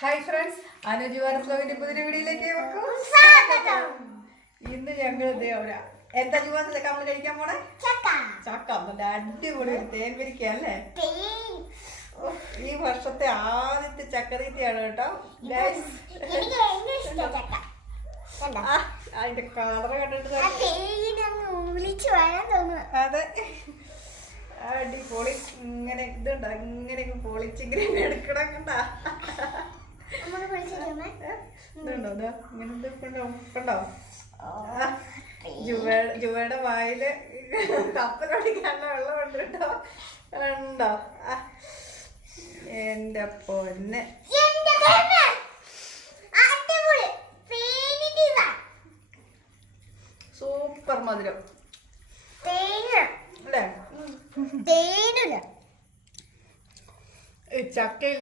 Hi friends, അനുജുവാന ഫ്ലോവിന്റെ പുതിയ വീഡിയോയിലേക്ക് സ്വാഗതം. ഇന്ന് ഞങ്ങൾ എന്താ ജുവാൻ നമ്മൾ കഴിക്കാൻ പോണേ? ചക്ക. നല്ല അടിപൊളി ഒരു തേൻ പിരിക്കല്ലേ. ഈ വർഷത്തെ ആദ്യത്തെ ചക്കതീറ്റയാണ് കേട്ടോ. അതിന്റെ കളറ് കണ്ടിട്ട് അതെ, അടിപൊളി. ഇങ്ങനെ ഇതുണ്ടോ, ഇങ്ങനെ പൊളിച്ചിങ്ങനെ എടുക്കണം കണ്ടാ. ഇതുണ്ടോ, ഇങ്ങനെ കണ്ടോ? ജുവയുടെ വായില് കപ്പലൊടിക്കാനുള്ള വെള്ളമുണ്ട് കേട്ടോ. ഉണ്ടോ? എന്റെ പൊന്നെ, സൂപ്പർ മധുരം അല്ലേ? ചക്കയിൽ